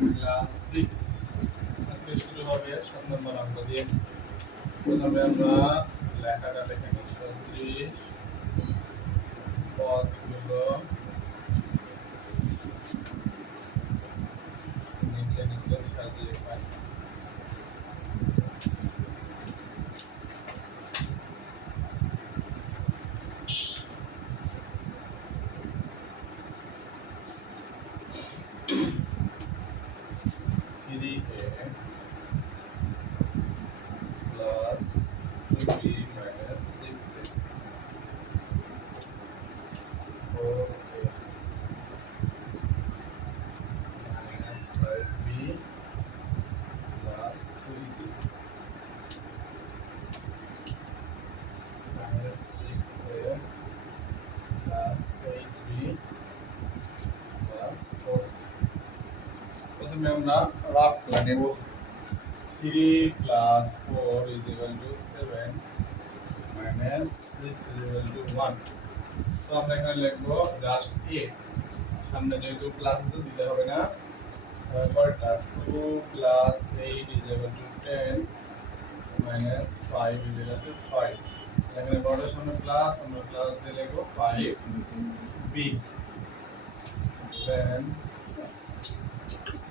ক্লাস 6 আজকে শুরু হবে 7 নম্বর অঙ্ক দিয়ে। প্রথমে আমরা লেখাটা লিখে নিই 36 পদগুলো নিচে নিচে সাজিয়ে পাই। plus 2b minus 6a 4a minus 5b plus 3c minus 6a plus 8b plus 4c। প্রথমে আমরা রাফ করে নেব। 3 plus 4 is equal to 7 minus 6 is equal to 1. তো আমরা এখানে লিখবো জাস্ট a, সামনে যেহেতু প্লাস আছে দিতে হবে না। তারপরটা 2 plus 8 is equal to 10 minus 5 is equal to 5। এখানে বড়টার সামনে প্লাস, আমরা প্লাস দিয়ে লিখবো 5b। then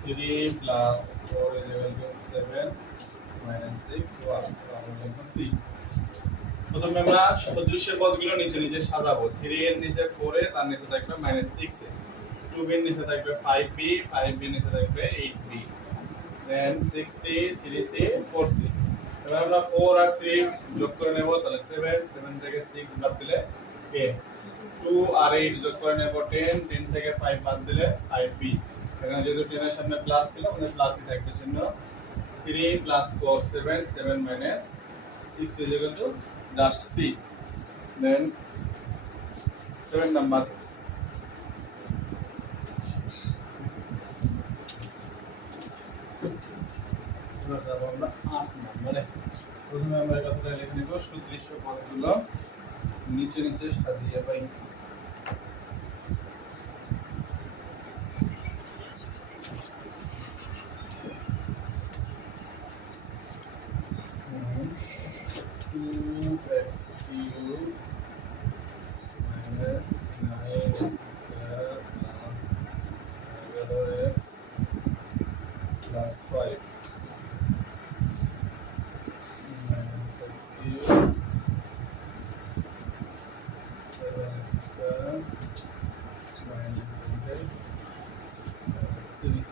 3 plus 4 is equal to 7 minus 6 1। so আমরা লিখবো c। প্রথমে আমরা সদৃশের পদগুলো নিচে নিচে সাজাবো। 3 এর নিচে 4 এ, তার নিচে থাকবে -6 এ। 2b এর নিচে থাকবে 5b, 5b এর নিচে থাকবে 8b, then 6c, 3c, 4c। এবার আমরা 4 আর 3 যোগ করে নেব, তাহলে 7, 7 থেকে 6 বাদ দিলে a। 2 আর 8 যোগ করে নেব 10, 10 থেকে 5 বাদ দিলে 5b। এখানে যেহেতু 10 এর সামনে প্লাস ছিল, আমাদের প্লাসই থাকবে চিহ্ন। 3 plus 4 7, 7 minus 6 is equal to just c। then 7 number এবার যাব আমরা 8 নম্বরে। প্রথমে আমরা এই কথাটা লিখে নেব, সুদৃশ্য পদগুলো নিচে নিচে সাজিয়ে পাই। minus 9x square plus 11x plus 5 minus x cubed 7x square minus 8x minus 3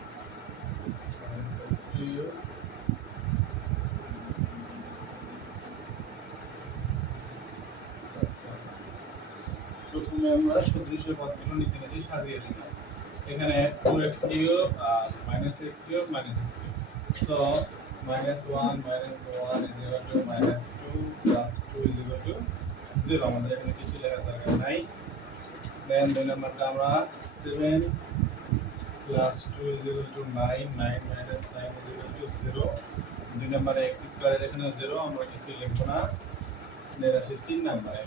minus x cubed plus 1। প্রথমে আমরা সদৃশ্য পদগুলো নিচে নিচে সাজিয়ে দিলাম। এখানে 2x cube R -x cube -x cube। so -1 is equal to -2 plus 2 is equal to 0। আমাদের এখানে কিছু লেখার দরকার নাই। then দুই নাম্বারটা আমরা 7 plus 2 is equal to 9, 9 minus 9 is equal to 0। দুই নাম্বারে x স্কয়ার এখানে 0, আমরা কিছু লিখব না। then আসে 3 নাম্বারে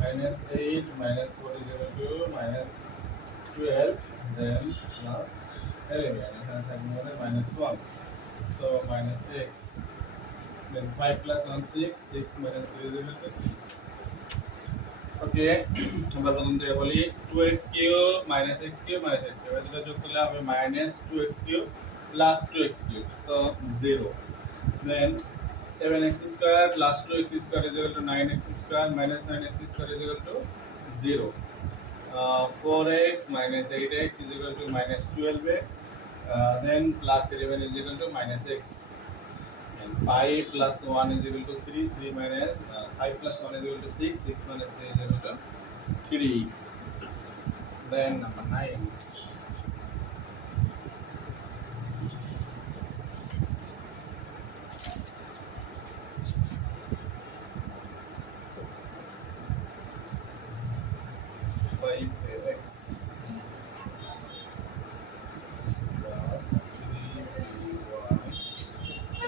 -8 minus 4 is equal to -12, then plus 11। এখানে থাকবে মানে -1, so -x। then 5 plus 1 6, 6 minus 3 is equal to 3। ওকে, আমরা প্রথম থেকে বলি 2x cube -x cube -x cube, এটা যোগ করলে হবে -2x cube plus 2x cube, so 0। then 7x square plus 2x square is equal to 9x square minus 9x square is equal to 0। 4x minus 8x is equal to -12x, then plus 11 is equal to -x। and 5 plus 1 is equal to 3, 3 minus 5 plus 1 is equal to 6, 6 minus 3 is equal to 3। then number 9 5x plus 3by minus 14c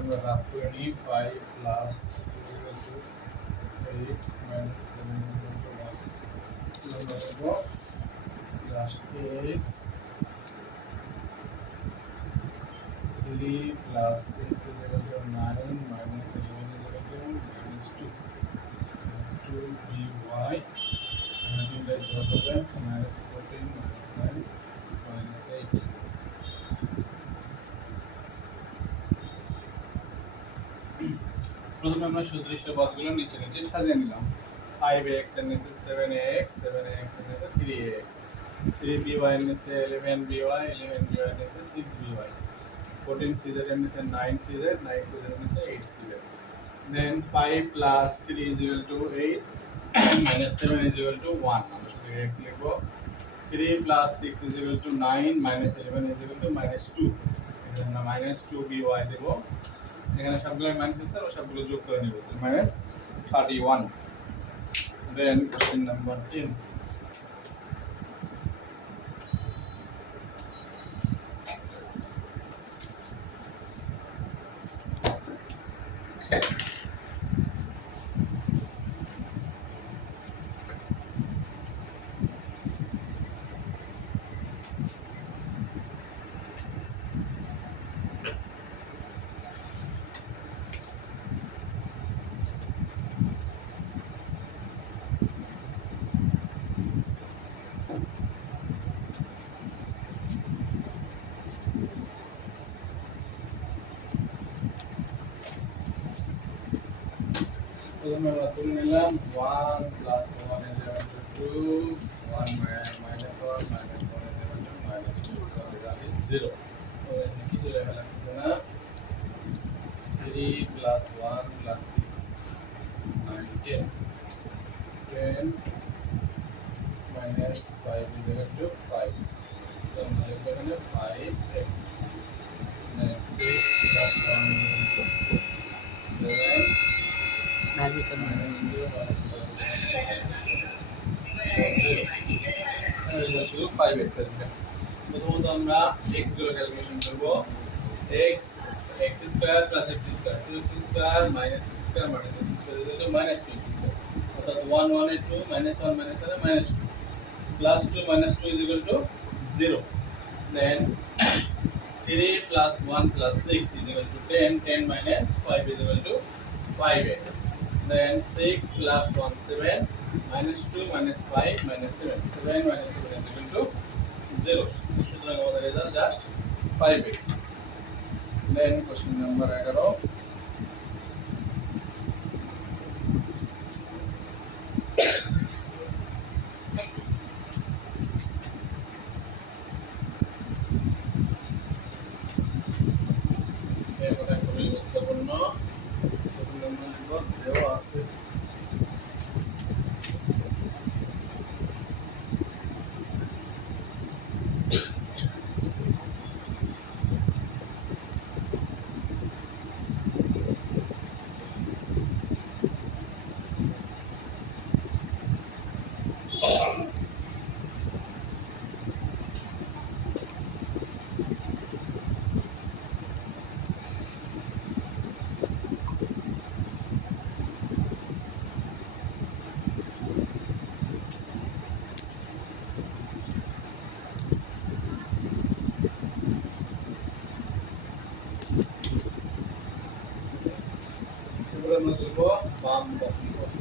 আমরা রাফ করে নিই 5 প্লাস 8 মাইনাস 7 plus x 3 plus 6 is equal to 9 minus 11 is equal to minus 2. So 2by and that is minus 14 minus 9 minus 8. প্রথমে আমরা সুদৃশ্য পদগুলো নিচে নিচে সাজিয়ে নিলাম 5x এর নিচে 7ax 7ax এর নিচে 3ax 3by এর নিচে 11by 11by এর নিচে 6by 14 এর নিচে 9 এর নিচে 8 then 5 plus 3 is equal to 8 minus 7 is equal to 1 আমরা শুধু x লিখবো 3 plus 6 is equal to 9 minus 11 is equal to minus 2 এখানে আমরা minus 2by দেব এখানে সবগুলো মাইনাস আছে আমরা সবগুলো যোগ করে নিব minus 31 then question number 10 প্রথমে আমরা তুলে নিলাম 1 plus 1 is equal to 2 1 minus 1 is equal to minus 2 so that is 0 তো এখানে কিছু লেখা লাগছে না 3 plus 1 plus 6 9 10 10 minus 5 is equal to 5 so আমরা লিখব এখানে 5x then 6 plus 1 is equal to 7 magic minus 0 5x প্রথমত আমরা x গুলো ক্যালকুলেশন করব x x square plus x square 2x square minus x square minus x square equal to minus 2x square অর্থাৎ 1 1 এর 2 minus 1 minus 1 minus 2 plus 2 minus 2 is equal to 0 then 3 plus 1 plus 6 is equal to 10 10 minus 5 is equal to 5x then 6 plus 1 7 minus 2 minus 5 minus 7 7 minus 7 is equal to 0 সুতরাং আমাদের result just 5x then question number 11 এটা খুবই গুরুত্বপূর্ণ প্রথম নম্বর লিখব দেওয়া আছে আমরা লিখব বাম পক্ষ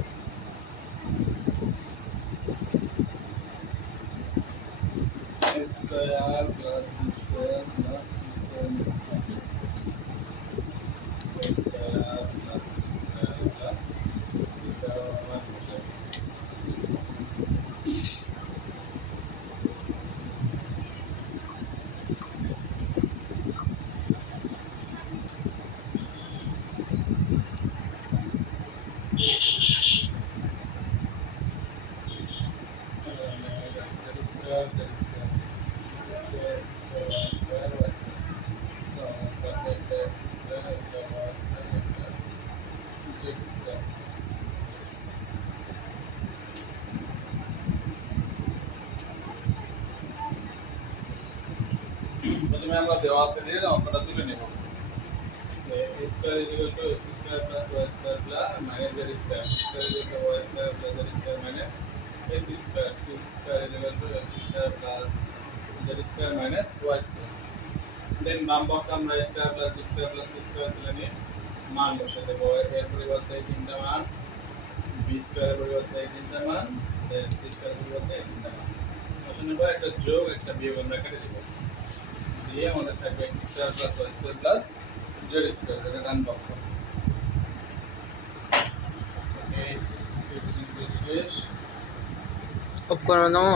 square plus B square plus C square square plus B square plus C square প্রথমে আমরা দেওয়া আছে দিয়ে অঙ্কটা তুলে নেব square is equal to x square plus y square plus minus z square. X square is equal to y square plus z square minus x square. C square is equal to x square plus z square minus y square. Then বাম পক্ষে আমরা a square plus b square plus c square তুলে নিয়ে মান বসে দেবো। এর পরিবর্তে এই তিনটা মান, b square এর পরিবর্তে এই তিনটা মান, then c square এর পরিবর্তে এই তিনটা মান বসানোর পর একটা যোগ একটা বিয়োগ আমরা কেটে দেবো। দিয়ে আমাদের থাকবে x square plus y square plus z square, যেটা ডান পক্ষ। ওকে, শেষ। অফ করে নাও।